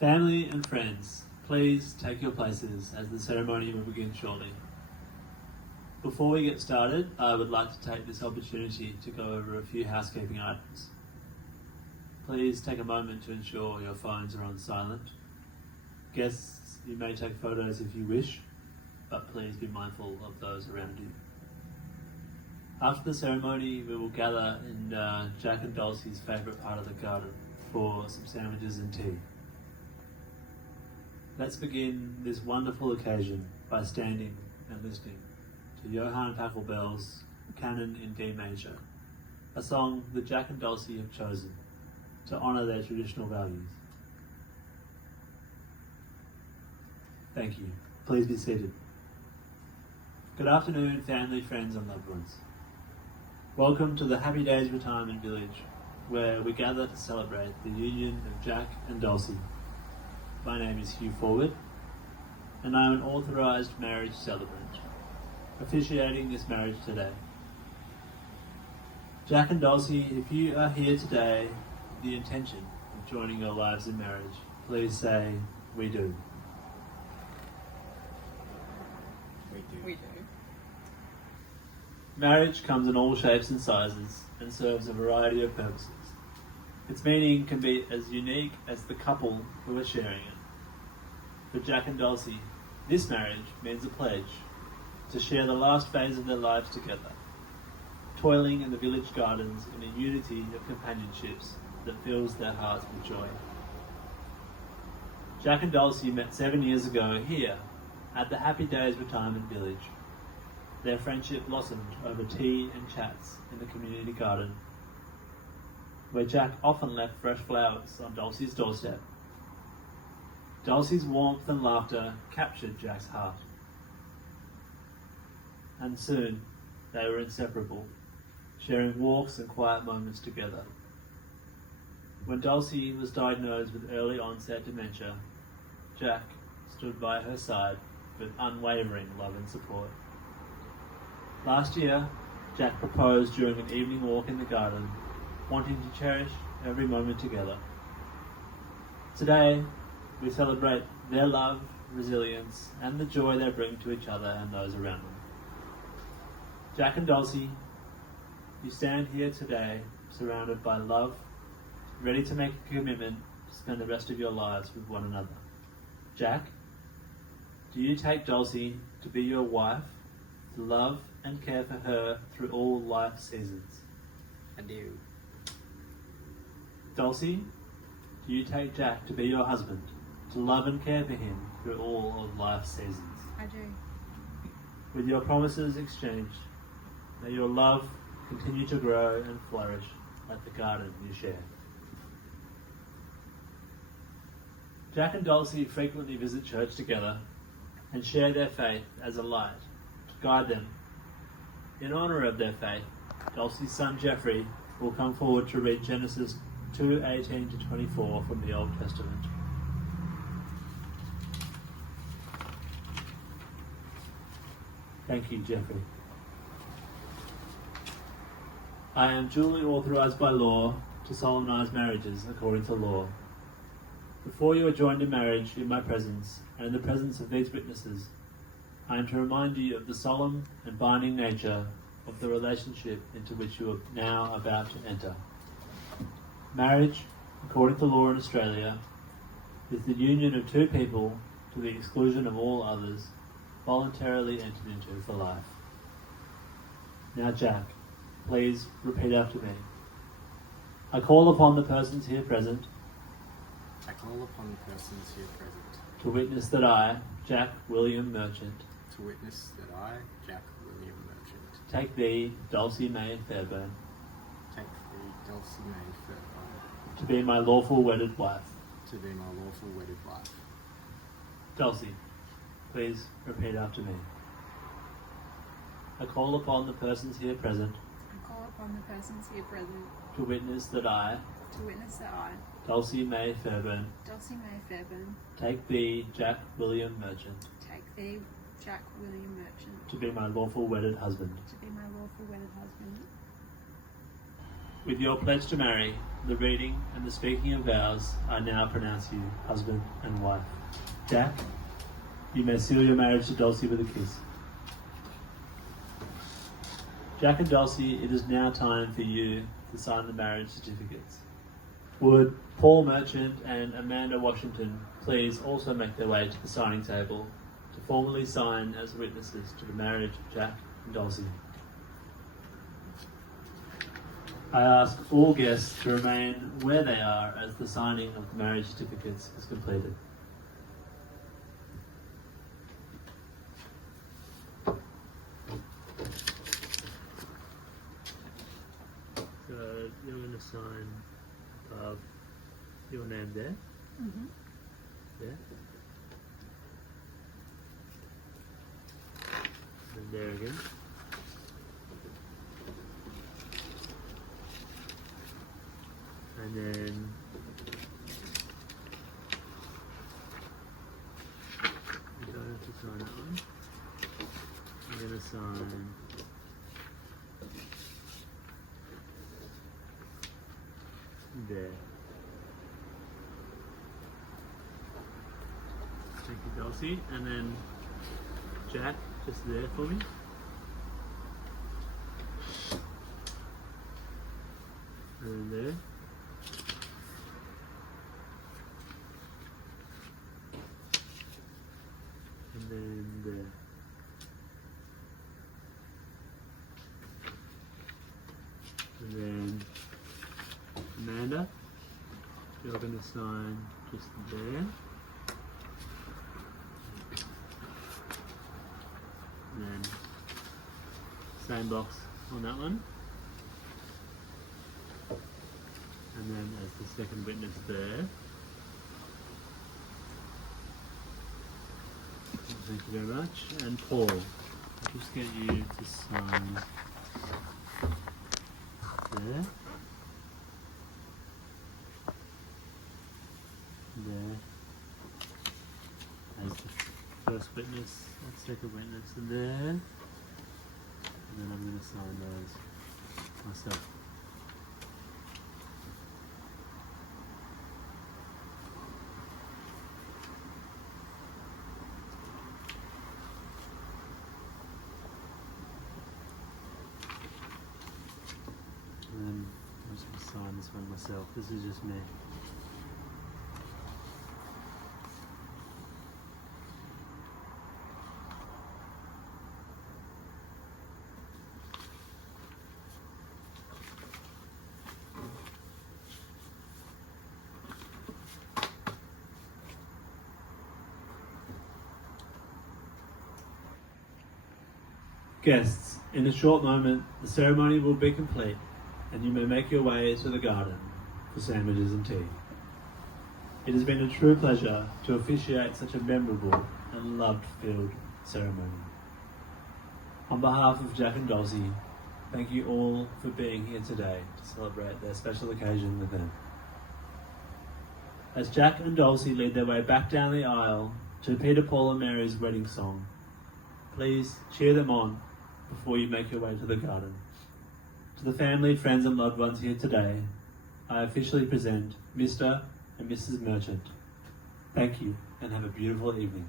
Family and friends, please take your places as the ceremony will begin shortly. Before we get started, I would like to take this opportunity to go over a few housekeeping items. Please take a moment to ensure your phones are on silent. Guests, you may take photos if you wish, but please be mindful of those around you. After the ceremony, we will gather in Jack and Dulcie's favourite part of the garden for some sandwiches and tea. Let's begin this wonderful occasion by standing and listening to Johann Pachelbel's Canon in D major, a song that Jack and Dulcie have chosen to honour their traditional values. Thank you. Please be seated. Good afternoon, family, friends and loved ones. Welcome to the Happy Days Retirement Village, where we gather to celebrate the union of Jack and Dulcie. My name is Hugh Forward, and I am an authorised marriage celebrant, officiating this marriage today. Jack and Dulcie, if you are here today with the intention of joining your lives in marriage, please say, "We do." We do. Marriage comes in all shapes and sizes and serves a variety of purposes. Its meaning can be as unique as the couple who are sharing it. For Jack and Dulcie, this marriage means a pledge to share the last phase of their lives together, toiling in the village gardens in a unity of companionships that fills their hearts with joy. Jack and Dulcie met 7 years ago here at the Happy Days Retirement Village. Their friendship blossomed over tea and chats in the community garden, where Jack often left fresh flowers on Dulcie's doorstep. Dulcie's warmth and laughter captured Jack's heart, and soon they were inseparable, sharing walks and quiet moments together. When Dulcie was diagnosed with early onset dementia, Jack stood by her side with unwavering love and support. Last year, Jack proposed during an evening walk in the garden, wanting to cherish every moment together. Today, we celebrate their love, resilience, and the joy they bring to each other and those around them. Jack and Dulcie, you stand here today surrounded by love, ready to make a commitment to spend the rest of your lives with one another. Jack, do you take Dulcie to be your wife, to love and care for her through all life seasons? I do. Dulcie, do you take Jack to be your husband, to love and care for him through all of life's seasons? I do. With your promises exchanged, may your love continue to grow and flourish like the garden you share. Jack and Dulcie frequently visit church together and share their faith as a light to guide them. In honour of their faith, Dulcie's son Jeffrey will come forward to read Genesis 2:18 to 24 from the Old Testament. Thank you, Jeffrey. I am duly authorised by law to solemnise marriages according to law. Before you are joined in marriage in my presence and in the presence of these witnesses, I am to remind you of the solemn and binding nature of the relationship into which you are now about to enter. Marriage, according to law in Australia, is the union of two people to the exclusion of all others, voluntarily entered into for life. Now, Jack, please repeat after me. I call upon the persons here present I call upon the persons here present to witness that I, Jack William Merchant, to witness that I, Jack William Merchant, take thee, Dulcie May Fairburn, take thee, Dulcie May Fairburn, to be my lawful wedded wife. to be my lawful wedded wife. Dulcie, please repeat after me. I call upon the persons here present I call upon the persons here present to witness that I, to witness that I, Dulcie May Fairburn, Dulcie May Fairburn, take thee, Jack William Merchant, take thee, Jack William Merchant, to be my lawful wedded husband. to be my lawful wedded husband, With your pledge to marry, the reading and the speaking of vows, I now pronounce you husband and wife. Jack, you may seal your marriage to Dulcie with a kiss. Jack and Dulcie, it is now time for you to sign the marriage certificates. Would Paul Merchant and Amanda Washington please also make their way to the signing table to formally sign as witnesses to the marriage of Jack and Dulcie. I ask all guests to remain where they are as the signing of the marriage certificates is completed. So you're going to sign above your name there. Mm-hmm. There. And there again. And then you don't have to sign that one. I'm going to sign there. Thank you, Dulcie. And then Jack, just there for me. And then there. And then there. And then Amanda, you're going to sign just there. And then same box on that one. And then as the second witness there. Thank you very much. And Paul, I'll just get you to sign there. There. As the first witness, and second witness, and there. And then I'm going to sign those myself. And then I'm just going to sign this one myself. This is just me. Guests, in a short moment, the ceremony will be complete, and you may make your way to the garden for sandwiches and tea. It has been a true pleasure to officiate such a memorable and love-filled ceremony. On behalf of Jack and Dulcie, thank you all for being here today to celebrate their special occasion with them. As Jack and Dulcie lead their way back down the aisle to Peter, Paul and Mary's wedding song, please cheer them on before you make your way to the garden. To the family, friends and loved ones here today, I officially present Mr. and Mrs. Merchant. Thank you and have a beautiful evening.